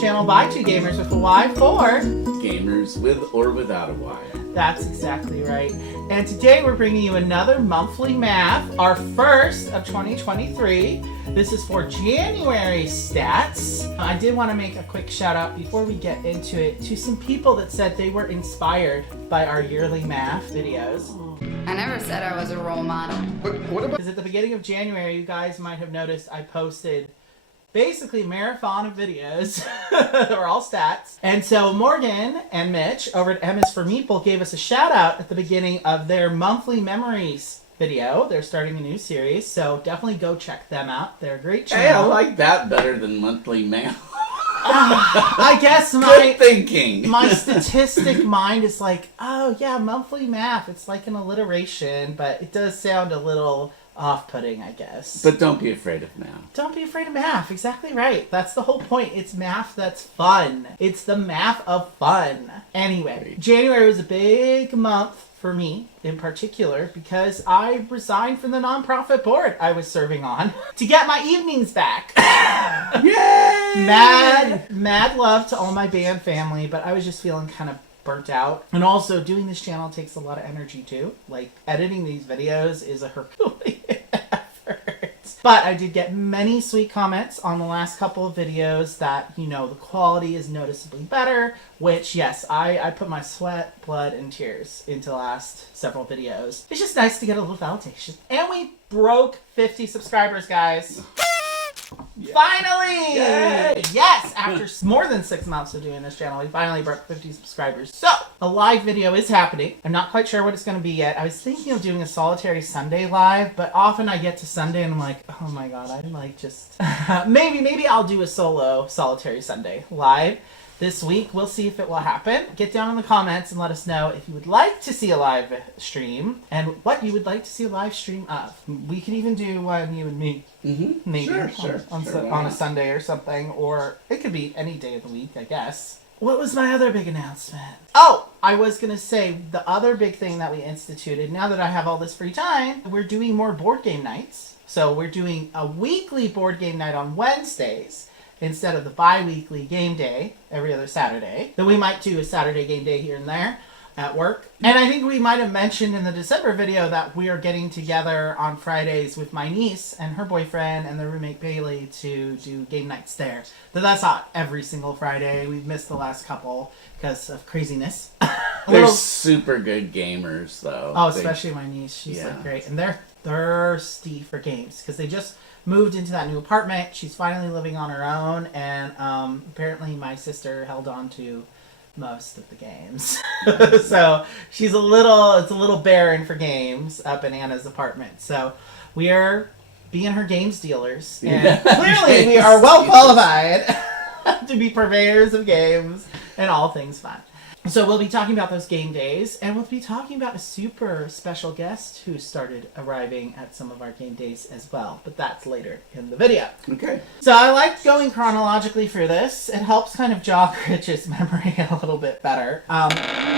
channel by two gamers with a Y for gamers with or without a Y. That's exactly right. And today we're bringing you another monthly math, our first of 2023. This is for January stats. I did want to make a quick shout out before we get into it to some people that said they were inspired by our yearly math videos. I never said I was a role model. What about? Because at the beginning of January, you guys might have noticed I posted basically marathon of videos. They were all stats. And so Morgan and Mitch over at M is for Meeple gave us a shout out at the beginning of their monthly memories video. They're starting a new series, so definitely go check them out. They're a great channel. Hey, I like that better than monthly math. I guess Good thinking. my statistic mind is like, oh yeah, monthly math. It's like an alliteration, but it does sound a little off-putting, I guess. But don't be afraid of math. Don't be afraid of math. Exactly right. That's the whole point. It's math that's fun. It's the math of fun. Anyway, January was a big month for me in particular because I resigned from the nonprofit board I was serving on to get my evenings back. Yay! Mad love to all my band family, but I was just feeling kind of burnt out. And also doing this channel takes a lot of energy too. Like editing these videos is a Herculean effort. But I did get many sweet comments on the last couple of videos that, you know, the quality is noticeably better, which yes, I put my sweat, blood, and tears into the last several videos. It's just nice to get a little validation. And we broke 50 subscribers, guys. Yeah. Finally! Yay! Yes! After more than 6 months of doing this channel, we finally broke 50 subscribers. So, a live video is happening. I'm not quite sure what it's going to be yet. I was thinking of doing a solitary Sunday live, but often I get to Sunday and I'm like, oh my god, I'm like just... maybe I'll do a solo solitary Sunday live this week. We'll see if it will happen. Get down in the comments and let us know if you would like to see a live stream and what you would like to see a live stream of. We could even do one, you and me. Mm-hmm. Maybe Sure, on a Sunday or something, or it could be any day of the week, I guess. What was my other big announcement? Oh, I was going to say the other big thing that we instituted, now that I have all this free time, we're doing more board game nights. So we're doing a weekly board game night on Wednesdays instead of the bi-weekly game day every other Saturday. Then we might do a Saturday game day here and there at work. And I think we might have mentioned in the December video that we are getting together on Fridays with my niece and her boyfriend and their roommate Bailey to do game nights there. But that's not every single Friday. We've missed the last couple because of craziness. They're super good gamers, though. Oh, especially my niece. She's like great. And they're thirsty for games because they just moved into that new apartment. She's finally living on her own. And apparently my sister held on to most of the games. So it's a little barren for games up in Anna's apartment. So we are being her games dealers. And clearly we are well qualified to be purveyors of games and all things fun. So we'll be talking about those game days, and we'll be talking about a super special guest who started arriving at some of our game days as well. But that's later in the video. Okay. So I like going chronologically through this. It helps kind of jog Rich's memory a little bit better. But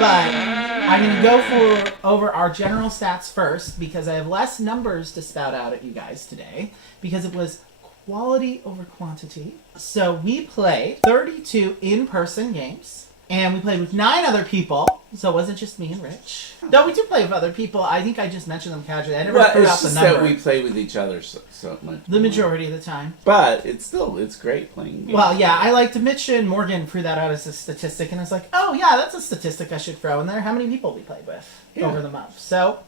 I'm going to go over our general stats first because I have less numbers to spout out at you guys today because it was quality over quantity. So we played 32 in-person games. And we played with 9 other people, so it wasn't just me and Rich. Though we do play with other people. I think I just mentioned them casually. I never threw out the number. That we play with each other so much. The majority of the time. But it's great playing games. Well, yeah, I like to Mitch and Morgan threw that out as a statistic, and I was like, oh yeah, that's a statistic I should throw in there. How many people we played with over the month? So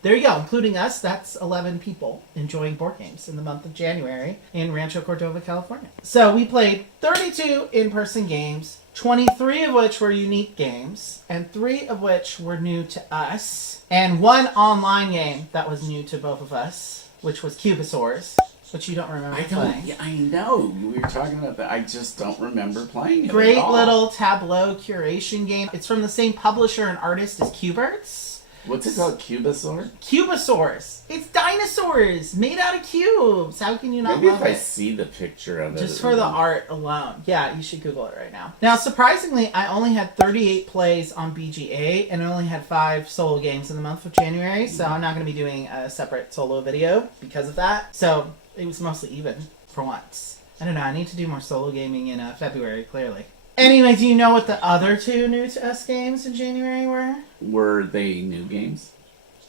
there you go, including us. That's 11 people enjoying board games in the month of January in Rancho Cordova, California. So we played 32 in-person games. 23 of which were unique games, and 3 of which were new to us, and 1 online game that was new to both of us, which was Cubosaurus, which you don't remember playing. Yeah, I know. We were talking about that. I just don't remember playing it Great at all. little tableau curation game. It's from the same publisher and artist as Cuberts. What's it called? Cubosaurus? Cubosaurus. It's dinosaurs made out of cubes. How can you not Maybe love if it? I see the picture of it. Just for the art alone. Yeah, you should Google it right now. Now, surprisingly, I only had 38 plays on BGA, and I only had 5 solo games in the month of January, so I'm not going to be doing a separate solo video because of that. So, it was mostly even for once. I don't know. I need to do more solo gaming in February, clearly. Anyway, do you know what the other two new to us games in January were? Were they new games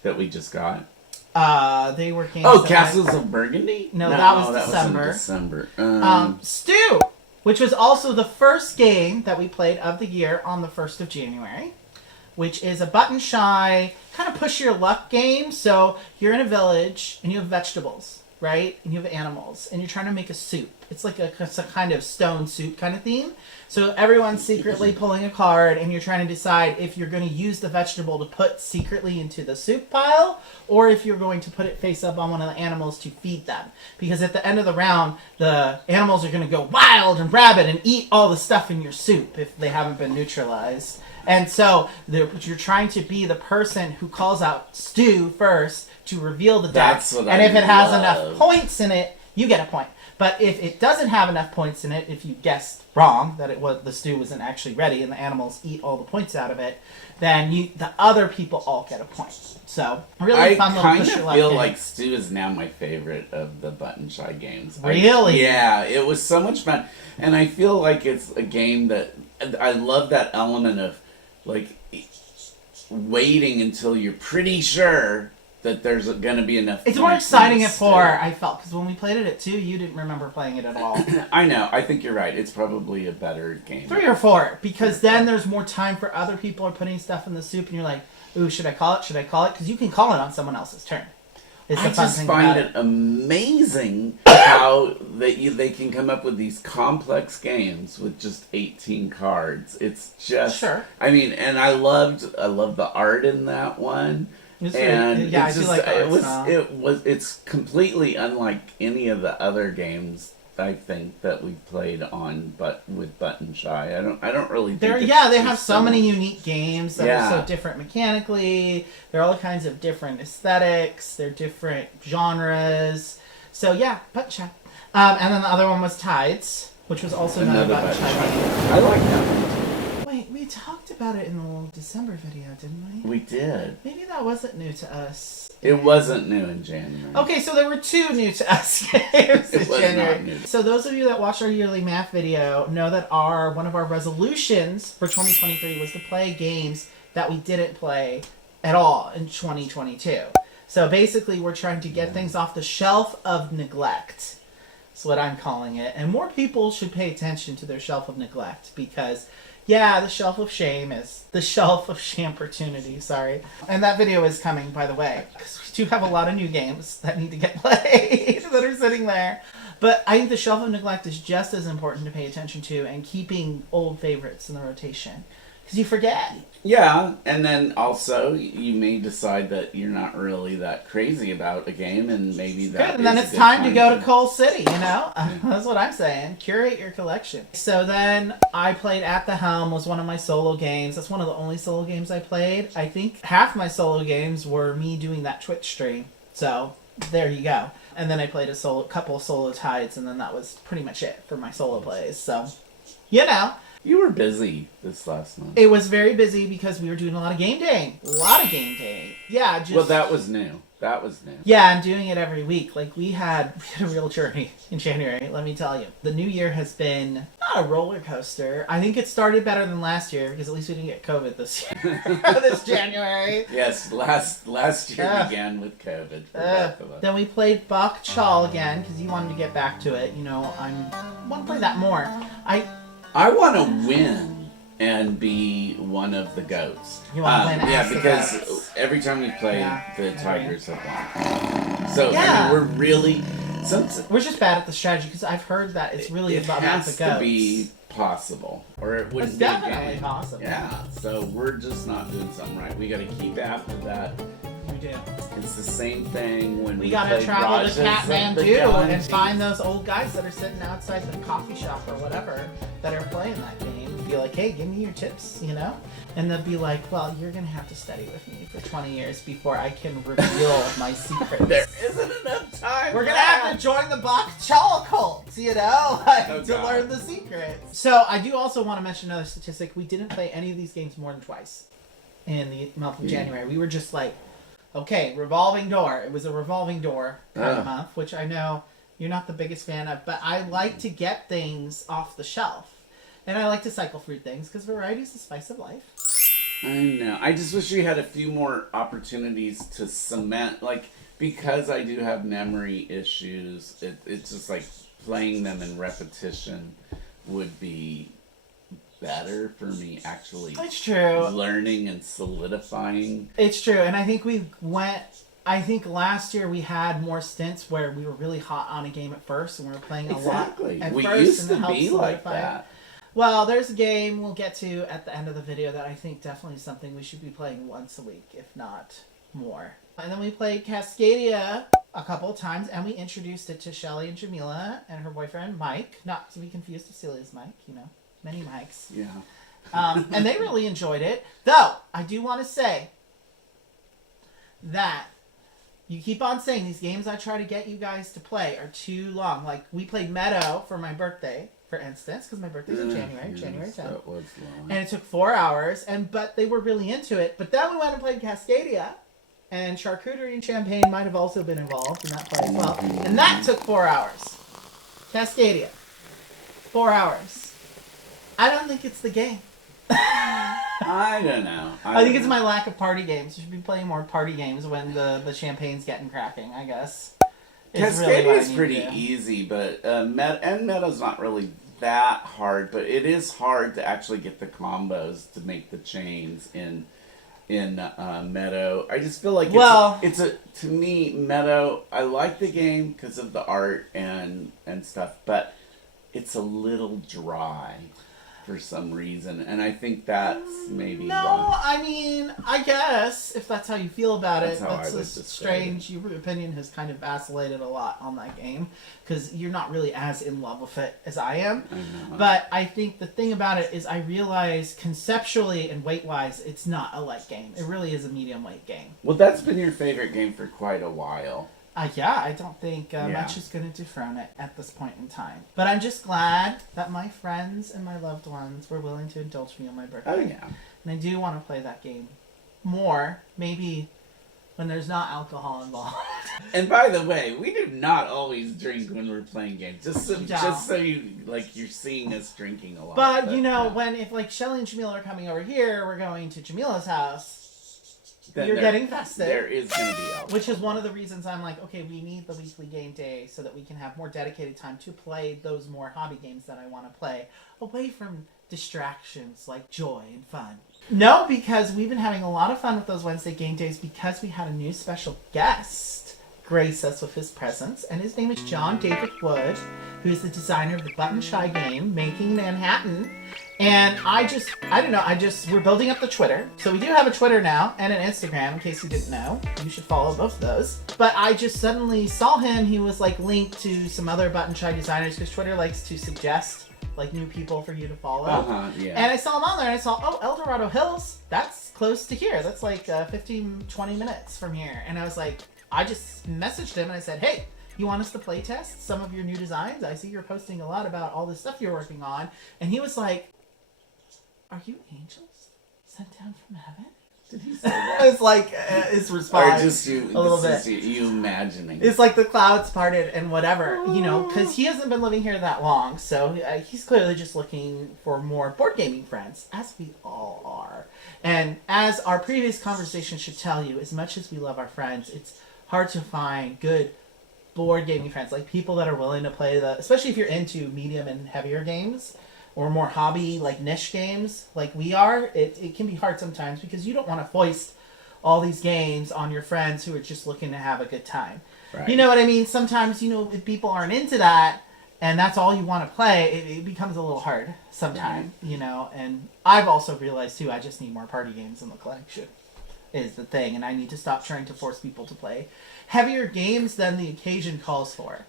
that we just got? They were games. Oh, Castles of Burgundy? No, that was December. Was in December. Stew, which was also the first game that we played of the year on the 1st of January, which is a button shy, kind of push your luck game. So you're in a village and you have vegetables, right? And you have animals and you're trying to make a soup. It's like a kind of stone soup kind of theme. So everyone's secretly pulling a card and you're trying to decide if you're going to use the vegetable to put secretly into the soup pile or if you're going to put it face up on one of the animals to feed them. Because at the end of the round, the animals are going to go wild and rabid and eat all the stuff in your soup if they haven't been neutralized. And so you're trying to be the person who calls out stew first to reveal the death. And if it has enough points in it, you get a point. But if it doesn't have enough points in it, if you guessed wrong that the stew wasn't actually ready and the animals eat all the points out of it, then the other people all get a point. So really fun little push your luck game. I feel like stew is now my favorite of the button shy games. Really? Yeah, it was so much fun, and I feel like it's a game that I love that element of like waiting until you're pretty sure that there's going to be enough. It's more exciting at 4, I felt, because when we played it at 2, you didn't remember playing it at all. I know. I think you're right. It's probably a better game. 3 or 4, because then there's more time for other people are putting stuff in the soup, and you're like, ooh, should I call it? Should I call it? Because you can call it on someone else's turn. It's the fun thing find about it amazing how they can come up with these complex games with just 18 cards. It's just, sure. I mean, and I loved the art in that one. And yeah, I do like that. It's completely unlike any of the other games I think that we've played with Button Shy. I don't really think they have so many unique games that are so different mechanically. They're all kinds of different aesthetics. They're different genres. So yeah, Button Shy. And then the other one was Tides, which was also another Button Shy game. I like that one. Wait, we talked about it in the little December video, didn't we? We did. Maybe that wasn't new to us. It wasn't new in January. Okay, so there were 2 new to us games in January. Not new. So those of you that watched our yearly math video know that one of our resolutions for 2023 was to play games that we didn't play at all in 2022. So basically, we're trying to get things off the shelf of neglect. That's what I'm calling it. And more people should pay attention to their shelf of neglect because... yeah, the shelf of shame is the shelf of shamportunity, sorry. And that video is coming, by the way, because we do have a lot of new games that need to get played that are sitting there. But I think the shelf of neglect is just as important to pay attention to and keeping old favorites in the rotation. Because you forget. Yeah, and then also you may decide that you're not really that crazy about a game, and maybe that. Good, and then it's time to go to Coal City. You know, that's what I'm saying. Curate your collection. So then I played At the Helm was one of my solo games. That's one of the only solo games I played. I think half my solo games were me doing that Twitch stream. So there you go. And then I played a couple of solo Tides, and then that was pretty much it for my solo plays. So, you know. You were busy this last month. It was very busy because we were doing a lot of game day. Yeah, just... well, that was new. Yeah, I'm doing it every week. Like, we had a real journey in January, let me tell you. The new year has been not a roller coaster. I think it started better than last year because at least we didn't get COVID this year. This January. Yes, last year began with COVID for both of us. Then we played bagh chal again because you wanted to get back to it. You know, I want to play that more. I want to win and be one of the goats. You want to win? Yeah, because goats. Every time we play, the Tigers have won. So I mean, we're really we're just bad at the strategy because I've heard that it's really about the goats. It has to be possible, or it wouldn't it's be definitely possible. Yeah, so we're just not doing something right. We got to keep after that. We do. It's the same thing when we gotta travel to Kathmandu and find those those old guys that are sitting outside the coffee shop or whatever that are playing that game. Be like, hey, give me your tips, you know? And they'll be like, well, you're gonna have to study with me for 20 years before I can reveal my secrets. There isn't enough time. We're gonna have to join the bagh chal cult, you know, to learn the secrets. So I do also want to mention another statistic. We didn't play any of these games more than twice in the month of January. We were just like, okay, revolving door. It was a revolving door kind of month, which I know you're not the biggest fan of, but I like to get things off the shelf. And I like to cycle through things because variety is the spice of life. I know. I just wish we had a few more opportunities to cement, like, because I do have memory issues, it's just like playing them in repetition would be better for me actually. It's true. Learning and solidifying. It's true. And I think last year we had more stints where we were really hot on a game at first and we were playing a lot at We first used and to it helped be like solidify it. that. Well, there's a game we'll get to at the end of the video that I think definitely is something we should be playing once a week, if not more. And then we played Cascadia a couple of times, and we introduced it to Shelly and Jamila and her boyfriend Mike, not to be confused with Celia's Mike, many Mikes. Yeah. And they really enjoyed it. Though, I do want to say that you keep on saying these games I try to get you guys to play are too long. Like, we played Meadow for my birthday, for instance, because my birthday's in January 10th. That was long. And it took 4 hours, but they were really into it. But then we went and played Cascadia, and charcuterie and champagne might have also been involved in that play as well. And that took 4 hours. Cascadia. 4 hours. I don't think it's the game. I don't know. I think it's my lack of party games. We should be playing more party games when the champagne's getting cracking, I guess. Cascadia is pretty easy, but Meadow's not really that hard, but it is hard to actually get the combos to make the chains in Meadow. I just feel like to me, Meadow, I like the game because of the art and stuff, but it's a little dry for some reason, and I think that's maybe why. I mean, I guess if that's how you feel about That's it, how that's I would a describe strange. Your opinion has kind of vacillated a lot on that game because you're not really as in love with it as I am. I know. But I think the thing about it is I realize conceptually and weight-wise, it's not a light game. It really is a medium-weight game. Well, that's been your favorite game for quite a while. Yeah, I don't think much is going to dethrone it at this point in time. But I'm just glad that my friends and my loved ones were willing to indulge me on my birthday. Oh, yeah. And I do want to play that game more, maybe when there's not alcohol involved. And by the way, we do not always drink when we're playing games. Just so you, like, you're seeing us drinking a lot. But when if like Shelly and Jamila are coming over here, we're going to Jamila's house. Then You're getting festive. There is going to be alcohol. Which is one of the reasons I'm like, okay, we need the weekly game day so that we can have more dedicated time to play those more hobby games that I want to play, away from distractions like joy and fun. No, because we've been having a lot of fun with those Wednesday game days because we had a new special guest grace us with his presence, and his name is John David Wood, who is the designer of the Button Shy game, Making Manhattan. And we're building up the Twitter. So we do have a Twitter now and an Instagram, in case you didn't know. You should follow both of those. But I just suddenly saw him. He was like linked to some other Button Shy designers because Twitter likes to suggest like new people for you to follow. Yeah. And I saw him on there and I saw, El Dorado Hills, that's close to here. That's like 15, 20 minutes from here. And I was like, I just messaged him and I said, hey, you want us to play test some of your new designs? I see you're posting a lot about all the stuff you're working on. And he was like, are you angels sent down from heaven? Did he say that? It's like his response. Or just you, a little bit. You imagining. It's like the clouds parted and whatever, because he hasn't been living here that long. So he's clearly just looking for more board gaming friends, as we all are. And as our previous conversation should tell you, as much as we love our friends, it's hard to find good board gaming friends, like people that are willing to play especially if you're into medium and heavier games or more hobby like niche games like we are. It can be hard sometimes because you don't want to foist all these games on your friends who are just looking to have a good time. Right. You know what I mean? Sometimes, if people aren't into that and that's all you want to play, it becomes a little hard sometimes, and I've also realized too, I just need more party games in the collection is the thing, and I need to stop trying to force people to play heavier games than the occasion calls for.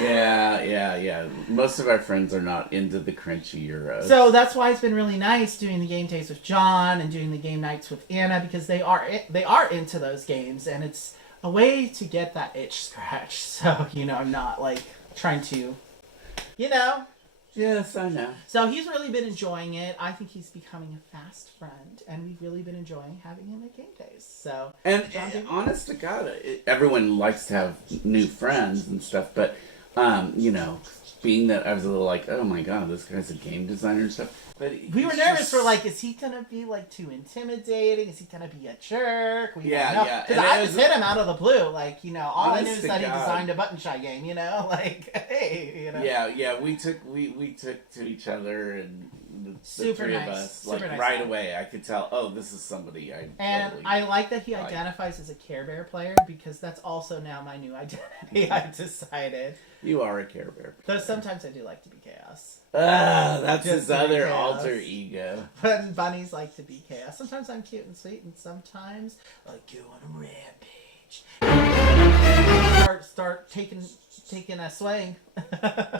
Yeah. Most of our friends are not into the crunchy Euros. So that's why it's been really nice doing the game days with John and doing the game nights with Anna, because they are into those games, and it's a way to get that itch scratched. So, I'm not like trying to, Yes, I know. So he's really been enjoying it. I think he's becoming a fast friend, and we've really been enjoying having him at game days. So, and honest to God, everyone likes to have new friends and stuff, but You know, being that I was a little like, oh my god, this guy's a game designer and stuff. But we were nervous for like, is he gonna be like too intimidating? Is he gonna be a jerk? Yeah. Because I just hit him out of the blue. Like, you know, all I knew is that he God. designed a button shy game. You know, like, hey, you know. Yeah. We took to each other and the Super three nice. of us Super like nice right guy. away. I could tell. Oh, this is somebody I. And totally I like that he like. identifies as a Care Bear player because that's also now my new identity. I've decided. You are a Care Bear. Though sometimes I do like to be chaos. That's Just his to be other chaos. alter ego. But bunnies like to be chaos. Sometimes I'm cute and sweet, and sometimes I go on a rampage. Start taking a swing.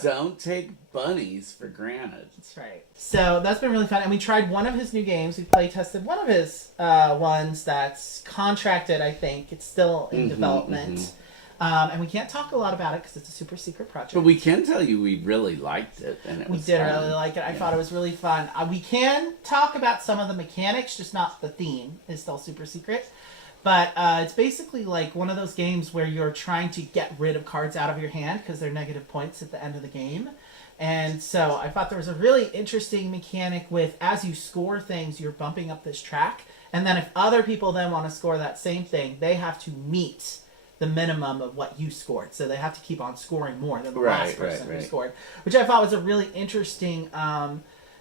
Don't take bunnies for granted. That's right. So that's been really fun. And we tried one of his new games. We play tested one of his ones that's contracted, I think. It's still in development. And we can't talk a lot about it because it's a super secret project. But we can tell you we really liked it. And it We was did fun. really like it. I thought it was really fun. We can talk about some of the mechanics, just not the theme. It's still super secret. But it's basically like one of those games where you're trying to get rid of cards out of your hand because they're negative points at the end of the game. And so I thought there was a really interesting mechanic with, as you score things, you're bumping up this track. And then if other people then want to score that same thing, they have to meet the minimum of what you scored. So they have to keep on scoring more than the last person who scored. Which I thought was a really interesting,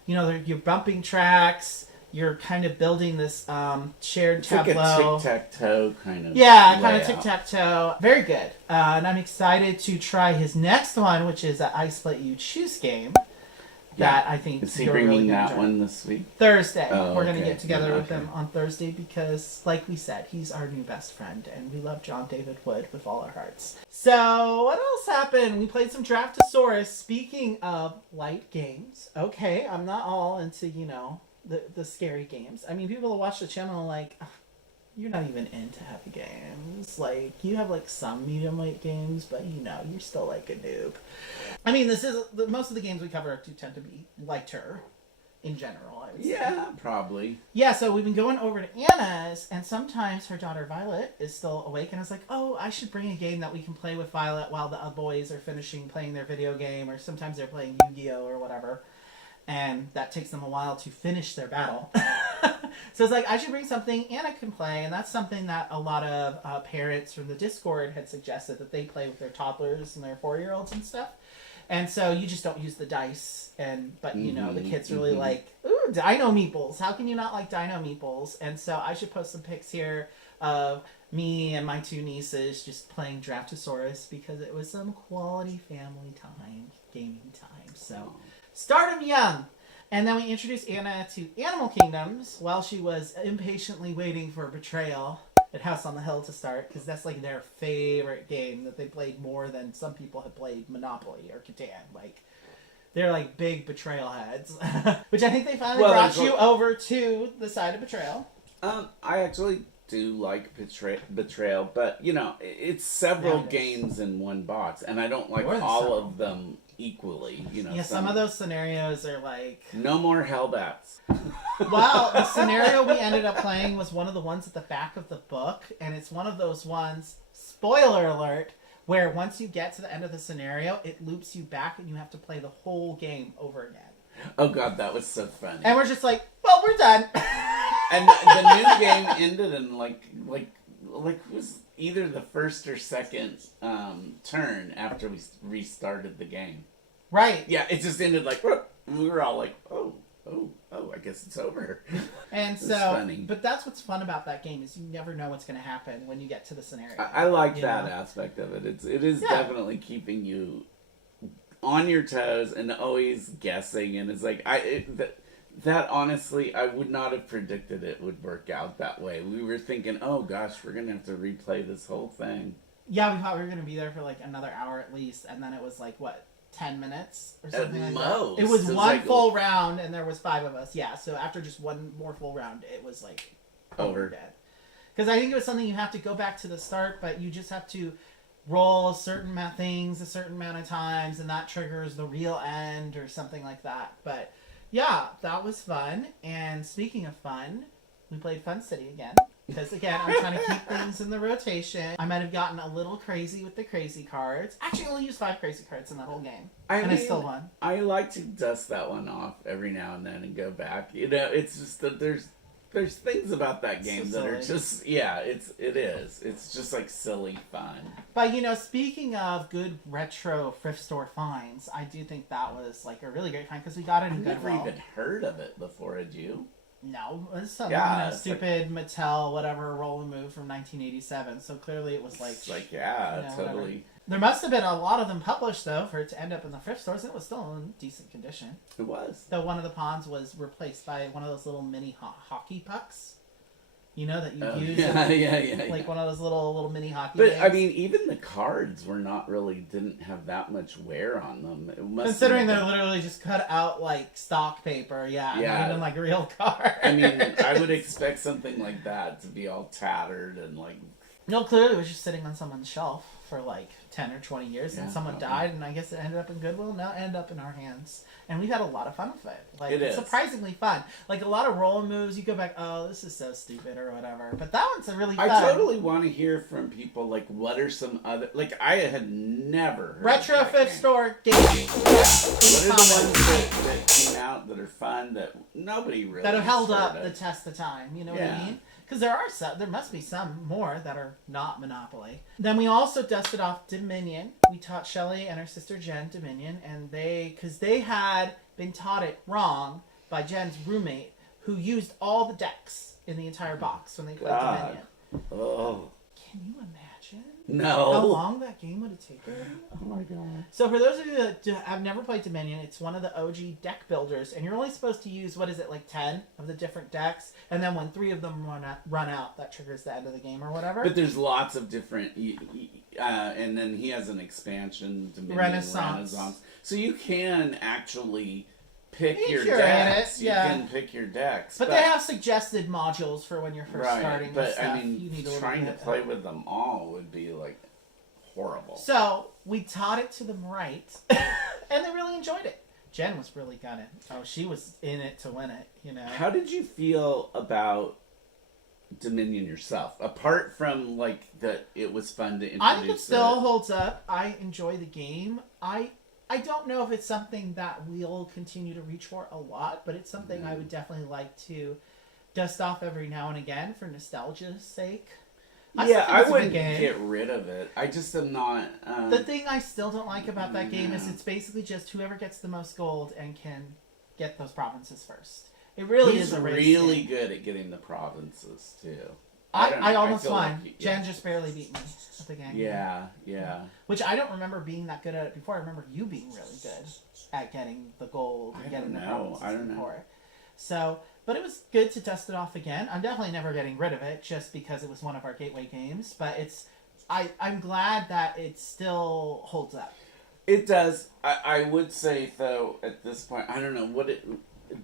you're bumping tracks. You're kind of building this shared It's tableau. like a tic-tac-toe kind of Yeah, kind layout. of tic-tac-toe. Very good. And I'm excited to try his next one, which is an I Split You Choose game. That I think Is he you're bringing really gonna that enjoy. one this week? Thursday. Oh, We're going to okay. get together with Okay. him on Thursday because, like we said, he's our new best friend, and we love John David Wood with all our hearts. So, what else happened? We played some Draftosaurus. Speaking of light games, okay, I'm not all into, the scary games. I mean, people that watch the channel are like, "Ugh, you're not even into heavy games. Like, you have, like, some medium weight games, but, you're still, like, a noob." I mean, most of the games we cover do tend to be lighter in general, I would say. Yeah, probably. Yeah, so we've been going over to Anna's, and sometimes her daughter Violet is still awake, and I was like, oh, I should bring a game that we can play with Violet while the boys are finishing playing their video game, or sometimes they're playing Yu-Gi-Oh! Or whatever, and that takes them a while to finish their battle. So it's like, I should bring something Anna can play, and that's something that a lot of parents from the Discord had suggested that they play with their toddlers and their 4-year-olds and stuff. And so you just don't use the dice, but the kids really like, ooh, Dino Meeples. How can you not like Dino Meeples? And so I should post some pics here of me and my 2 nieces just playing Draftosaurus because it was some quality family time, gaming time. So start them young. And then we introduced Anna to Animal Kingdoms while she was impatiently waiting for Betrayal at House on the Hill to start, because that's like their favorite game that they played more than some people have played Monopoly or Catan. Like, they're like big Betrayal heads, which I think they finally brought you over to the side of Betrayal. I actually do like Betrayal, but it's several Yeah, it is. games in one box, and I don't like More than all several. of them equally. Yeah, some of those scenarios are like... No more Hellbats. Well, the scenario we ended up playing was one of the ones at the back of the book, and it's one of those ones, spoiler alert, where once you get to the end of the scenario, it loops you back and you have to play the whole game over again. Oh god, that was so funny. And we're just like, well, we're done. And the new game ended in like was either the first or second turn after we restarted the game. Right. Yeah, it just ended like, whoop, and we were all like, oh, I guess it's over. And It's so, funny. but that's what's fun about that game is you never know what's going to happen when you get to the scenario. I like You that know? aspect of it. It is Yeah. definitely keeping you on your toes and always guessing. And it's like that honestly, I would not have predicted it would work out that way. We were thinking, oh gosh, we're gonna have to replay this whole thing. Yeah, we thought we were going to be there for like another hour at least, and then it was like, what, 10 minutes or something At like most. that? It was It was one like- full round, and there was 5 of us. Yeah, so after just one more full round, it was like Over. dead. Because I think it was something you have to go back to the start, but you just have to roll certain things a certain amount of times, and that triggers the real end or something like that. But yeah, that was fun. And speaking of fun, we played Fun City again. Because again, I'm trying to keep things in the rotation. I might have gotten a little crazy with the crazy cards. Actually, I only used 5 crazy cards in that whole game. I still won. I like to dust that one off every now and then and go back. You know, it's just that there's things about that game that are just, it is. It's just like silly fun. But, speaking of good retro thrift store finds, I do think that was like a really great find because we got it in Goodwill. I've never even heard of it before, had you? No, it was some stupid Mattel whatever roll and move from 1987. So clearly it was like totally. Whatever. There must have been a lot of them published though for it to end up in the thrift stores, and it was still in decent condition. It was. Though one of the pawns was replaced by one of those little mini hockey pucks. You know that you use, like one of those little mini hockey. But games. I mean, even the cards didn't have that much wear on them. Considering they're literally just cut out like stock paper, not even like real cards. I mean, I would expect something like that to be all tattered and like. No, clearly it was just sitting on someone's shelf for like 10 or 20 years, and someone died, and I guess it ended up in Goodwill. Now it ended up in our hands, and we've had a lot of fun with it. Like, it's surprisingly fun. Like a lot of roll moves, you go back, oh, this is so stupid or whatever. But that one's a really fun. I totally want to hear from people. Like, what are some other? Like, I had never heard retro of fifth store games. What are the ones that came out that are fun that nobody really that have held up the test of time? You know what I mean? Because there must be some more that are not Monopoly. Then we also dusted off Dominion. We taught Shelly and her sister Jen Dominion, and because they had been taught it wrong by Jen's roommate, who used all the decks in the entire box when they played Dominion. Oh. Can you imagine? No. How long that game would have taken? Oh my god. So for those of you that have never played Dominion, it's one of the OG deck builders, and you're only supposed to use, 10 of the different decks, and then when 3 of them run out, that triggers the end of the game or whatever. But there's lots of different, and then he has an expansion, Dominion Renaissance. So you can actually pick your decks. You can pick your decks. But they have suggested modules for when you're first starting. But stuff. I mean, trying to play with them all would be like horrible. So we taught it to them right, and they really enjoyed it. Jen was really gunning. Oh, she was in it to win it. How did you feel about Dominion yourself? Apart from like that, it was fun to introduce. I think it still holds up. I enjoy the game. I don't know if it's something that we'll continue to reach for a lot, but it's something I would definitely like to dust off every now and again for nostalgia's sake. I wouldn't get rid of it. I just am not... The thing I still don't like about that game is it's basically just whoever gets the most gold and can get those provinces first. It really is a race. He's really good at getting the provinces, too. I almost won. Like, Jen just barely beat me at the game. Yeah. Which I don't remember being that good at it before. I remember you being really good at getting the gold and getting the provinces before. So, but it was good to dust it off again. I'm definitely never getting rid of it just because it was one of our gateway games. But I'm glad that it still holds up. It does. I would say, though, at this point, I don't know,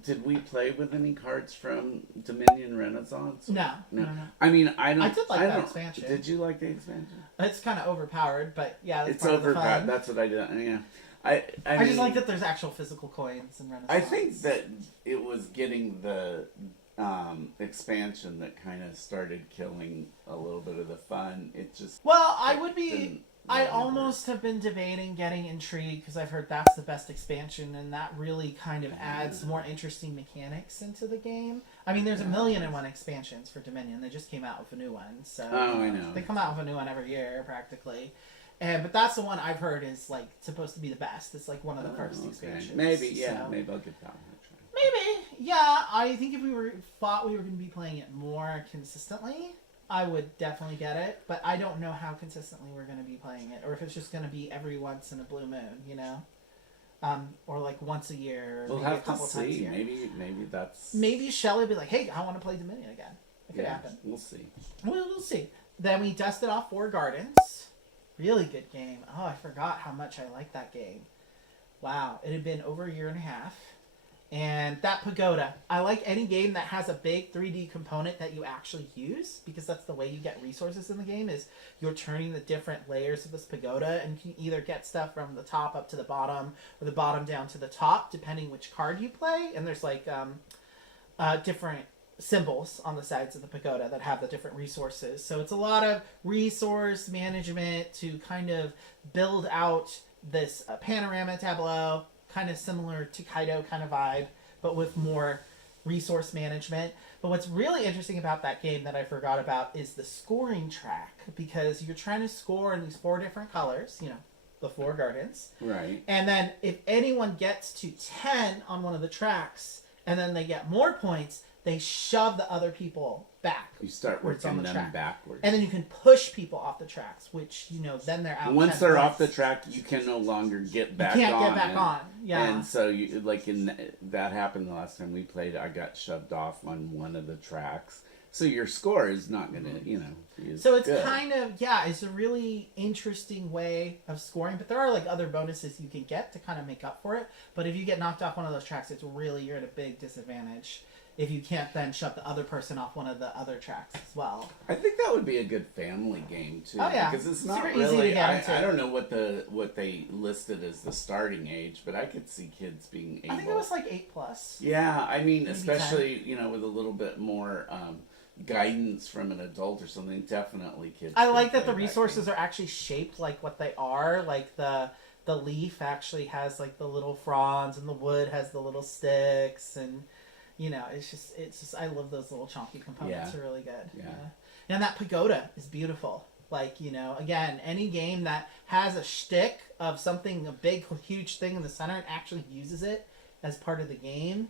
did we play with any cards from Dominion Renaissance? No. I mean, I did like that expansion. Did you like the expansion? It's kind of overpowered, but yeah, it's overpowered. That's what I did. Yeah, I just like that there's actual physical coins in Renaissance. I think that it was getting the expansion that kind of started killing a little bit of the fun. It just I almost have been debating getting Intrigue because I've heard that's the best expansion, and that really kind of adds more interesting mechanics into the game. I mean, there's 1,000,001 expansions for Dominion. They just came out with a new one, so I know. They come out with a new one every year practically. But that's the one I've heard is like supposed to be the best. It's like one of the first expansions. Maybe I'll give that one a try. Maybe, yeah. I think if we thought we were going to be playing it more consistently, I would definitely get it, but I don't know how consistently we're going to be playing it, or if it's just going to be every once in a blue moon, or like once a year. We'll maybe have a couple to see. Times a year. Maybe that's. Maybe Shelly will be like, "Hey, I want to play Dominion again." It could happen. We'll see. We'll see. Then we dusted off 4 Gardens. Really good game. Oh, I forgot how much I liked that game. Wow, it had been over a year and a half. And that pagoda. I like any game that has a big 3D component that you actually use, because that's the way you get resources in the game, is you're turning the different layers of this pagoda, and you can either get stuff from the top up to the bottom, or the bottom down to the top, depending which card you play. And there's like different symbols on the sides of the pagoda that have the different resources. So it's a lot of resource management to kind of build out this panorama tableau, kind of similar to Kaido kind of vibe, but with more resource management. But what's really interesting about that game that I forgot about is the scoring track, because you're trying to score in these 4 different colors, the 4 gardens. Right. And then if anyone gets to 10 on one of the tracks and then they get more points, they shove the other people back. You start where it's on working the them track. backwards. And then you can push people off the tracks, which, then they're out. Once 10 they're points. off the track, you can no longer get back on. You can't get back on. Yeah. And so, that happened the last time we played. I got shoved off on one of the tracks. So your score is not going to, be as So it's good. kind of, it's a really interesting way of scoring. But there are, other bonuses you can get to kind of make up for it. But if you get knocked off one of those tracks, you're at a big disadvantage if you can't then shove the other person off one of the other tracks as well. I think that would be a good family game too. Oh, yeah. Because it's not Super really. easy to get into. I don't know what they listed as the starting age, but I could see kids being able. I think it was 8+. Yeah, I mean, Maybe especially with a little bit more guidance from an adult or something. Definitely kids. I could like that play the resources are actually shaped like what they are. Like the leaf actually has the little fronds, and the wood has the little sticks, and it's just I love those little chunky components. Yeah. They're really good. Yeah. And that pagoda is beautiful. Again, any game that has a shtick of something, a big, huge thing in the center, and actually uses it as part of the game,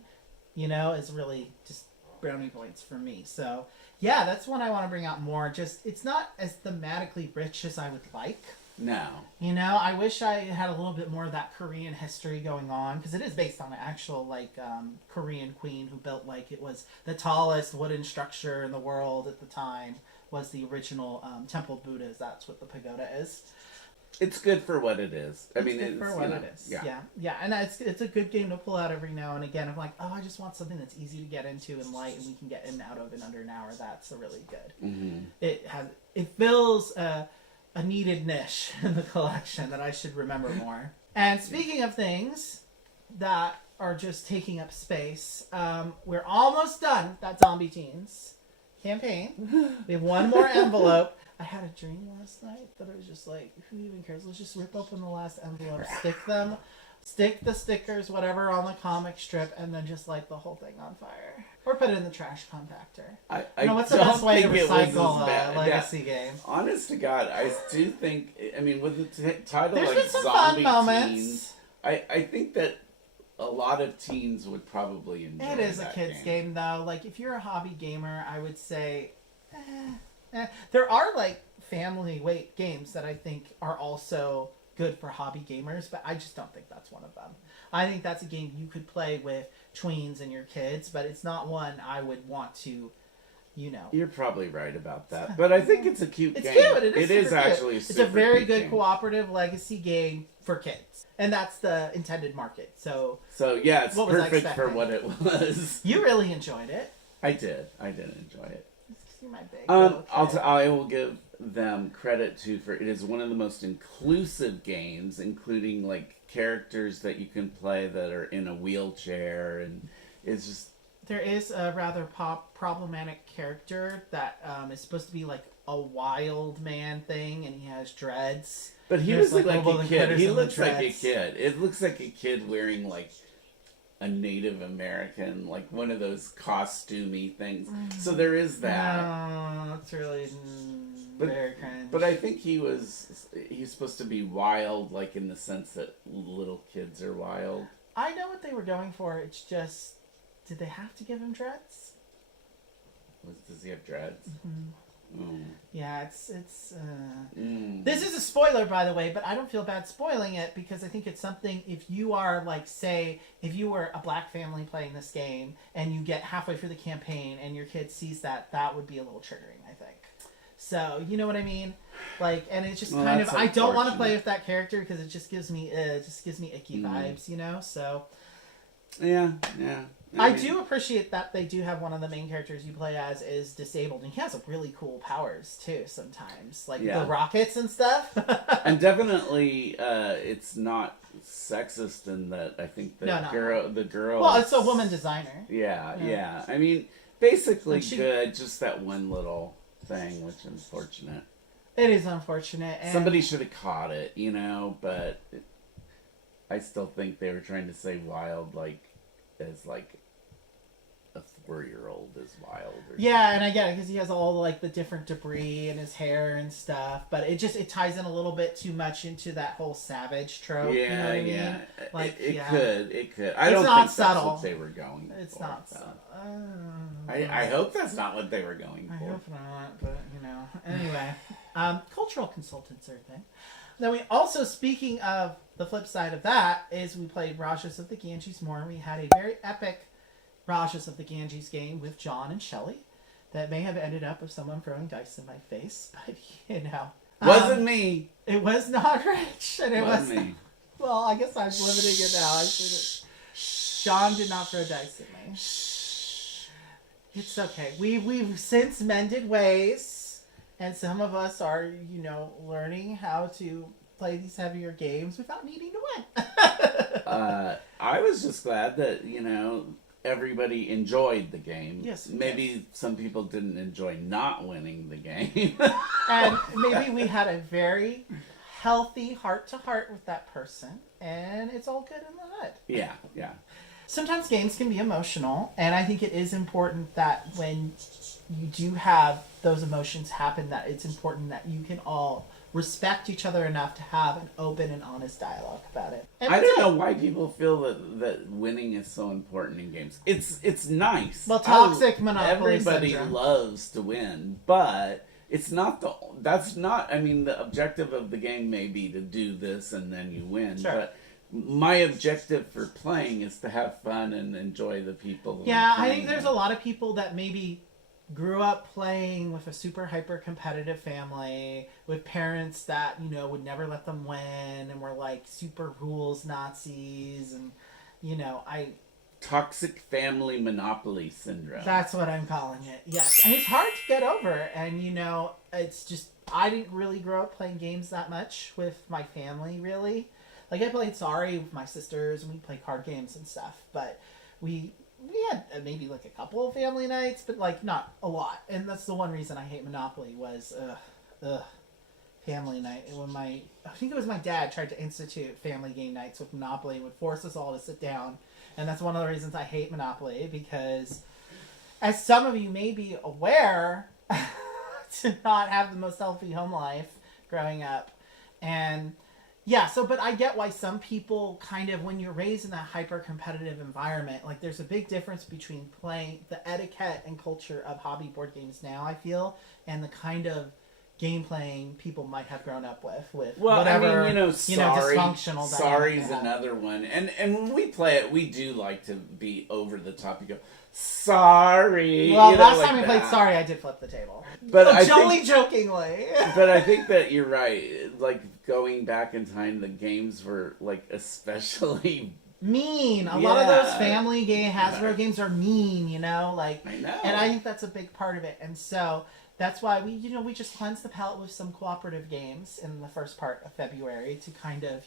is really just brownie points for me. So, yeah, that's one I want to bring out more. Just, it's not as thematically rich as I would like. No. I wish I had a little bit more of that Korean history going on, because it is based on an actual, Korean queen who built, it was the tallest wooden structure in the world at the time, was the original temple Buddhas. That's what the pagoda is. It's good for what it is. It is. Yeah. Yeah. And it's a good game to pull out every now and again. I'm like, I just want something that's easy to get into and light, and we can get in and out of in under an hour. That's a really good. Mm-hmm. It fills a needed niche in the collection that I should remember more. And speaking of things that are just taking up space, we're almost done with that Zombie Teens campaign. We have one more envelope. I had a dream last night that I was just like, who even cares? Let's just rip open the last envelope, stick the stickers, whatever, on the comic strip, and then just light the whole thing on fire. Or put it in the trash compactor. What's the best way to recycle a legacy game? Honest to God, I do think, with the title There's like been some Zombie fun moments. Teens, I think that a lot of teens would probably enjoy it. It is a kid's game, though. If you're a hobby gamer, I would say... There are family weight games that I think are also good for hobby gamers, but I just don't think that's one of them. I think that's a game you could play with tweens and your kids, but it's not one I would want to, You're probably right about that, but I think it's a cute game. It's cute. It is super actually cute. a It's super a very cute good game. cooperative legacy game for kids, and that's the intended market. So yeah, it's what was I perfect for expecting? what it was. You really enjoyed it. I did enjoy it. You're my big little kid. I will give them credit for it is one of the most inclusive games, including characters that you can play that are in a wheelchair, and it's just There is a rather problematic character that is supposed to be a wild man thing, and he has dreads. But he There's, was like little a kid. critters He in the looks like a dreads. kid. It looks like a kid wearing a Native American, one of those costumey things. So there is that. No, it's really very cringe. But I think he's supposed to be wild, in the sense that little kids are wild. I know what they were going for. It's just, did they have to give him dreads? Does he have dreads? Mm-hmm. Mm. Yeah, it's This is a spoiler, by the way, but I don't feel bad spoiling it, because I think it's something, if you are, say, if you were a black family playing this game, and you get halfway through the campaign, and your kid sees that would be a little triggering, I think. So, you know what I mean? And it's just kind of, I don't want to play with that character, because it just gives me icky vibes, so... Yeah. I do appreciate that they do have one of the main characters you play as is disabled, and he has really cool powers too sometimes, the rockets and stuff. And definitely, it's not sexist in that I think the girl. Well, it's a woman designer. Yeah. I mean, Basically And good, just that one little thing, which is unfortunate. It is unfortunate. And Somebody should have caught it, but I still think they were trying to say wild, as a 4-year-old is wild. Yeah, and I get it because he has all the different debris in his hair and stuff, but it ties in a little bit too much into that whole savage trope. Yeah, you know what I mean? It could. I don't think that's what they were going for. It's not subtle. I hope that's not what they were going for. I hope not, but Anyway, cultural consultants are a thing. Then we also, speaking of the flip side of that, is we played Rajas of the Ganges more. We had a very epic Rajas of the Ganges game with John and Shelley that may have ended up with someone throwing dice in my face, but Wasn't me. It was not Rich, and it Wasn't me. Well, I guess I'm limiting it now. I should. John did not throw dice at me. It's okay. We've since mended ways, and some of us are, learning how to play these heavier games without needing to win. I was just glad that, everybody enjoyed the game. Yes. Maybe some people didn't enjoy not winning the game. And maybe we had a very healthy heart-to-heart with that person, and it's all good in the hood. Yeah. Sometimes games can be emotional, and I think it is important that when you do have those emotions happen, that it's important that you can all respect each other enough to have an open and honest dialogue about it. And I don't know why people feel that winning is so important in games. It's nice. Well, toxic monopoly Everybody syndrome. loves to win, but it's not the objective of the game may be to do this and then you win. Sure. But my objective for playing is to have fun and enjoy the people. Yeah, I think there's a lot of people that maybe grew up playing with a super hyper competitive family with parents that would never let them win and were super rules Nazis, and toxic family monopoly syndrome. That's what I'm calling it. Yes, and it's hard to get over, and it's just I didn't really grow up playing games that much with my family, really. I played Sorry with my sisters, and we played card games and stuff, but we had maybe a couple of family nights, but not a lot. And that's the one reason I hate Monopoly was family night. And when I think it was my dad tried to institute family game nights with Monopoly and would force us all to sit down. And that's one of the reasons I hate Monopoly, because as some of you may be aware, to not have the most healthy home life growing up. And yeah, but I get why some people kind of, when you're raised in that hyper-competitive environment, there's a big difference between playing the etiquette and culture of hobby board games now, I feel, and the kind of game playing people might have grown up with whatever, dysfunctional. Sorry's another one. And when we play it, we do like to be over the top. You go, sorry. Well, last time we played Sorry, I did flip the table. But jokingly. But I think that you're right. Going back in time, the games were especially mean. A lot of those family Hasbro games are mean, I know. And I think that's a big part of it. And so that's why we just cleansed the palate with some cooperative games in the first part of February to kind of,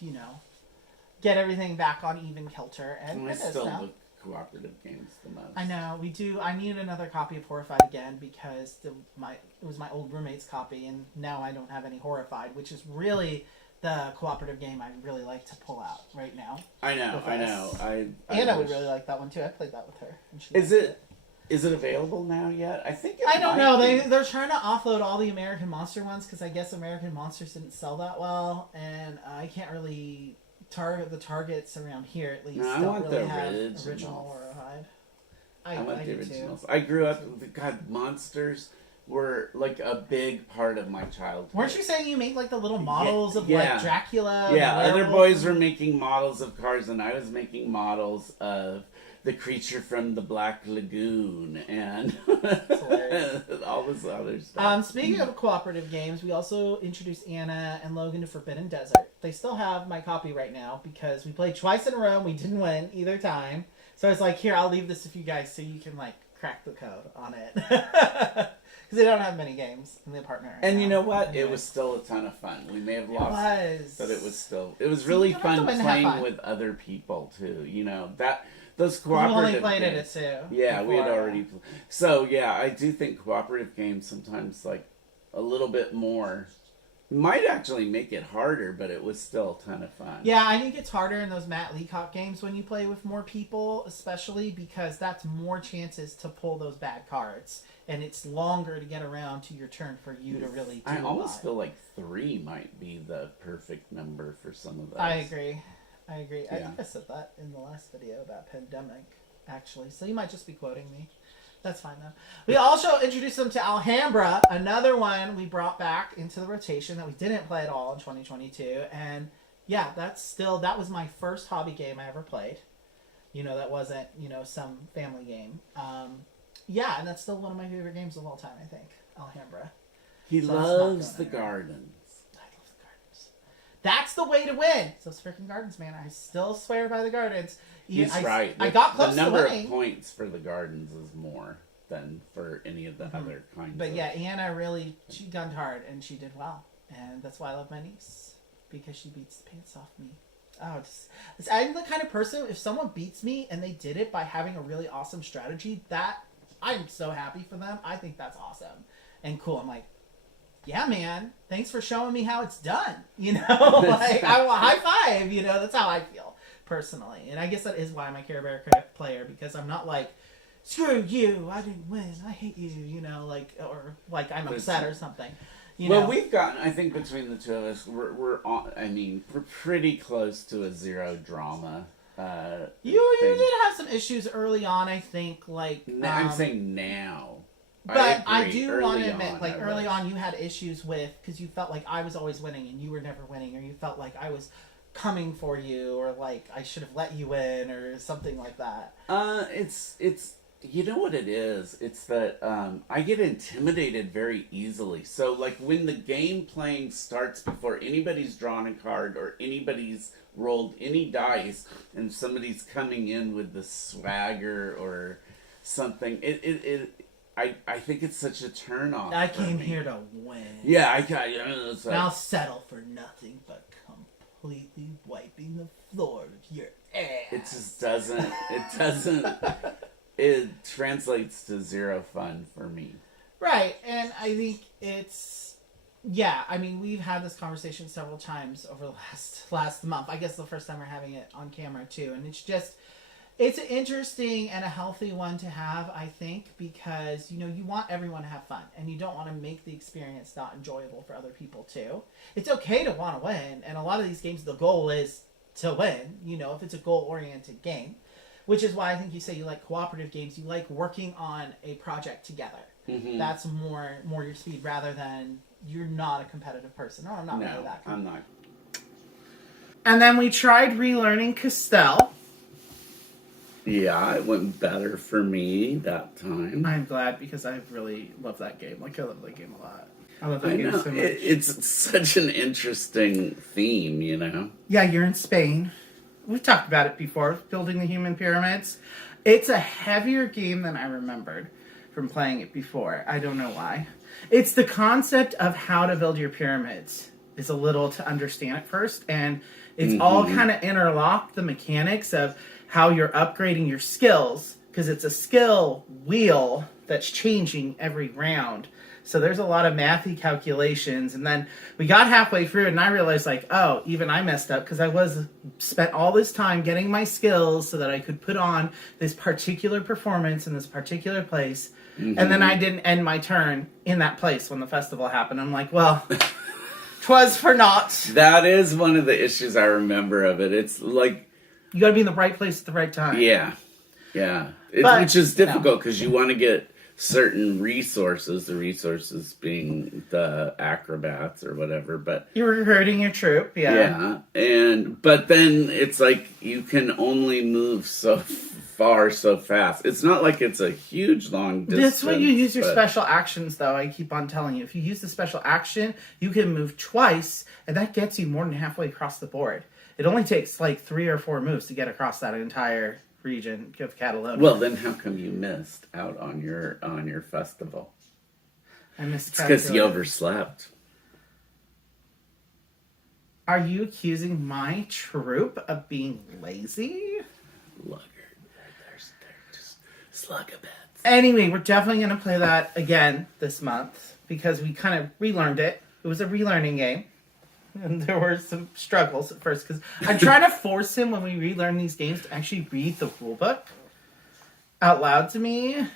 get everything back on even kilter. And I still look cooperative games the most. I know, we do. I need another copy of Horrified again because it was my old roommate's copy, and now I don't have any Horrified, which is really the cooperative game I really like to pull out right now. I know. Anna would really like that one too. I played that with her. And she is it available now yet? I think I don't know. They're trying to offload all the American Monster ones because I guess American Monsters didn't sell that well, and I can't really target the targets around here at least. No, I want the original Horrified. I want the do originals. too. I grew up with monsters were a big part of my childhood. Weren't you saying you made the little models of Dracula? Yeah, other boys were making models of cars, and I was making models of the creature from the Black Lagoon and all this other stuff. Speaking of cooperative games, we also introduced Anna and Logan to Forbidden Desert. They still have my copy right now because we played twice in a row and we didn't win either time. So it's here, I'll leave this with you guys so you can crack the code on it. Because they don't have many games in the apartment right and now. you know what? Anyway. It was still a ton of fun. We may have lost, but it was really fun playing with other people too. those We only cooperative played it games. at 2. Yeah, we had before. already. So yeah, I do think cooperative games sometimes like a little bit more might actually make it harder, but it was still a ton of fun. Yeah, I think it's harder in those Matt Leacock games when you play with more people, especially because that's more chances to pull those bad cards, and it's longer to get around to your turn for you to really do I a almost lot. feel like 3 might be the perfect number for some of those. I agree. I agree. I Yeah. think I said that in the last video about Pandemic, actually. So you might just be quoting me. That's fine, though. We also introduced them to Alhambra, another one we brought back into the rotation that we didn't play at all in 2022. And yeah, that was my first hobby game I ever played. That wasn't, some family game. Yeah, and that's still one of my favorite games of all time, I think. Alhambra. He So it's not loves going the anywhere. gardens. I love the gardens. That's the way to win. Those freaking gardens, man. I still swear by the gardens. He's right. I got close the number to winning. of points for the gardens is more than for any of the other kinds. But of... yeah, Anna really, she gunned hard and she did well. And that's why I love my niece. Because she beats the pants off me. Oh, I'm the kind of person, if someone beats me and they did it by having a really awesome strategy, I'm so happy for them. I think that's awesome and cool. I'm like, yeah, man, thanks for showing me how it's done. Like, I want a high five. That's how I feel personally. And I guess that is why I'm a Care Bear player, because I'm not like, screw you, I didn't win, I hate you, or like I'm upset or something. Well, we've gotten, I think between the two of us, we're pretty close to a zero drama. You thing. did have some issues early on, I think, I'm saying now. But I agree. do Early want to admit, on, early on you had issues with, because you felt like I was always winning and you were never winning, or you felt like I was coming for you, or like I should have let you win, or something like that. It's you know what it is? It's that I get intimidated very easily. So like when the game playing starts before anybody's drawn a card or anybody's rolled any dice, and somebody's coming in with the swagger or something, I think it's such a turn off. I came here to win. Yeah, it's like, And I'll settle for nothing but completely wiping the floor with your ass. it just doesn't. It doesn't. It translates to zero fun for me. Right, and I think it's... Yeah, I mean, we've had this conversation several times over the last month. I guess the first time we're having it on camera, too. And it's just... It's an interesting and a healthy one to have, I think, because, you want everyone to have fun. And you don't want to make the experience not enjoyable for other people, too. It's okay to want to win. And a lot of these games, the goal is to win, if it's a goal-oriented game. Which is why I think you say you like cooperative games. You like working on a project together. Mm-hmm. That's more your speed, rather than you're not a competitive person. No, I'm not really that. I'm not. And then we tried relearning Castell. Yeah, it went better for me that time. I'm glad, because I really love that game. I love that game a lot. I love that I game know. so much. It's such an interesting theme, Yeah, you're in Spain. We've talked about it before, building the human pyramids. It's a heavier game than I remembered from playing it before. I don't know why. It's the concept of how to build your pyramids is a little to understand at first, and it's all kind of interlocked, the mechanics of how you're upgrading your skills, because it's a skill wheel that's changing every round. So there's a lot of mathy calculations. And then we got halfway through and I realized even I messed up, because I spent all this time getting my skills so that I could put on this particular performance in this particular place. Mm-hmm. And then I didn't end my turn in that place when the festival happened. I'm like, well, 'twas for naught. That is one of the issues I remember of it. It's like... You gotta be in the right place at the right time. Yeah. Which is difficult, because you want to get certain resources, the resources being the acrobats or whatever, but you're recruiting your troop, but then it's like you can only move so far so fast. It's not like it's a huge long distance. That's when you use your special actions, though. I keep on telling you, if you use the special action, you can move twice, and that gets you more than halfway across the board. It only takes 3 or 4 moves to get across that entire region of Catalonia. Well, then how come you missed out on your festival? I missed. It's because you overslept. Are you accusing my troop of being lazy? Luggard. Slugabeds. Anyway, we're definitely going to play that again this month because we kind of relearned it. It was a relearning game. And there were some struggles at first because I'm trying to force him when we relearn these games to actually read the rule book out loud to me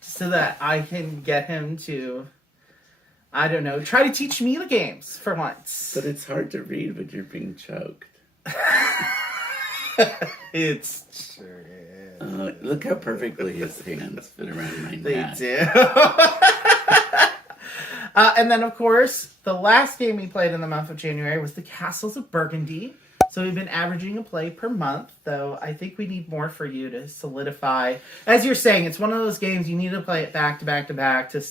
so that I can get him to, I don't know, try to teach me the games for once. But it's hard to read when you're being choked. It's true. Look how perfectly his hands fit around my They neck. do. And then, of course, the last game we played in the month of January was the Castles of Burgundy. So we've been averaging a play per month, though I think we need more for you to solidify. As you're saying, it's one of those games you need to play it back to back to back to,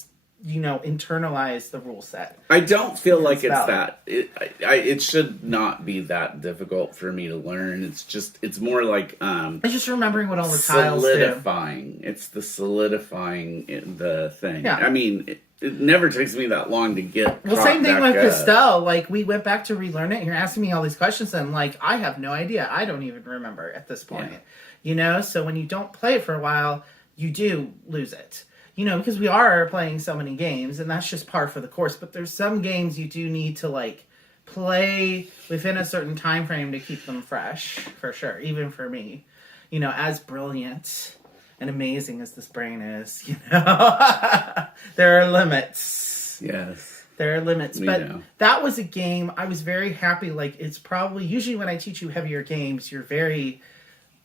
internalize the rule set. I don't feel like it's valid. that. It should not be that difficult for me to learn. It's more like It's just remembering what all the tiles do. solidifying. It's the solidifying the thing. Yeah. I mean, it never takes me that long to get. Well, caught same thing back with up. Castell. Like, we went back to relearn it, and you're asking me all these questions, and, like, I have no idea. I don't even remember at this point. Yeah. So when you don't play it for a while, you do lose it. Because we are playing so many games, and that's just par for the course. But there's some games you do need to, like, play within a certain time frame to keep them fresh, for sure. Even for me. As brilliant and amazing as this brain is, there are limits. Yes. There are limits. We But know. that was a game I was very happy. Like, it's probably, usually when I teach you heavier games,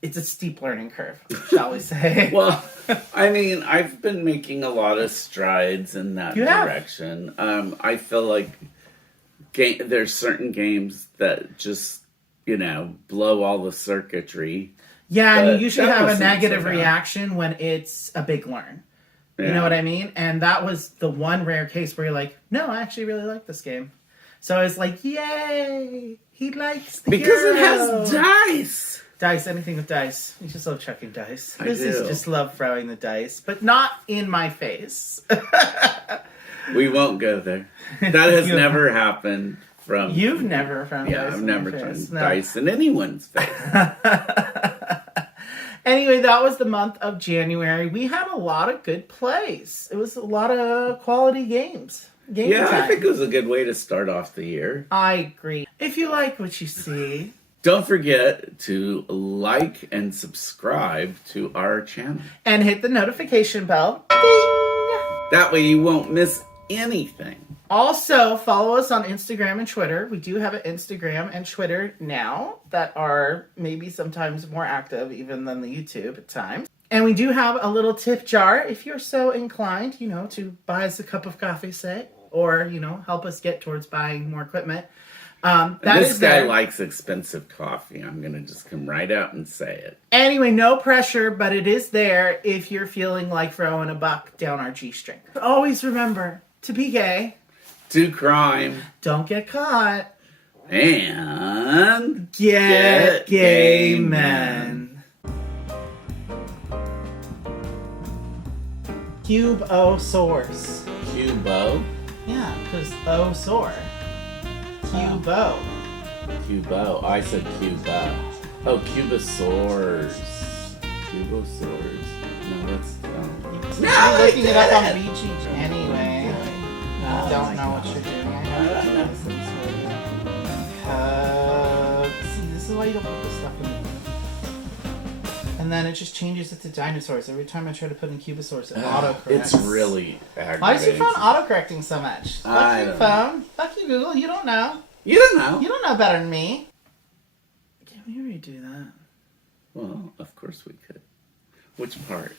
it's a steep learning curve, shall we say. Well, I mean, I've been making a lot of strides in that You have. direction. I feel like there's certain games that just, blow all the circuitry. Yeah, and you But usually that have a wasn't so negative bad. reaction when it's a big learn. You Yeah. know what I mean? And that was the one rare case where you're like, no, I actually really like this game. So I was like, yay! He likes the Because it hero. has dice. Dice, anything with dice. You just love chucking dice. I This is do. just love throwing the dice, but not in my face. We won't go there. That has You- never happened from... You've never thrown Yeah, dice I've in my never face. thrown No. dice in anyone's face. Anyway, that was the month of January. We had a lot of good plays. It was a lot of quality games. Game Yeah, time. I think it was a good way to start off the year. I agree. If you like what you see, Don't forget to like and subscribe to our channel. and hit the notification bell. Ding! That way you won't miss anything. Also, follow us on Instagram and Twitter. We do have an Instagram and Twitter now that are maybe sometimes more active even than the YouTube at times. And we do have a little tip jar if you're so inclined, to buy us a cup of coffee, say, or, help us get towards buying more equipment. That This is guy there. likes expensive coffee. I'm going to just come right out and say it. Anyway, no pressure, but it is there if you're feeling like throwing a buck down our G-string. Always remember to be gay. To crime Don't get caught. and Get gay men. Cubosaurus. Cubo. Yeah, because O sore. Cubo. Cubo. I said Cuba. Oh, Cubosaurs. Cubosaurs. No, that's... No, I looking it up on didn't. BG. Anyway, I don't know what you're doing. I have to license for see, this is why you don't put this stuff in. And then it just changes it to dinosaurs. Every time I try to put in Cubosaurus, it autocorrects. It's really aggravating. Why is your phone autocorrecting so much? I Fuck your don't know. phone. Fuck you, Google. You don't know. You don't know. You don't know better than me. Can we redo that? Well, of course we could. Which part?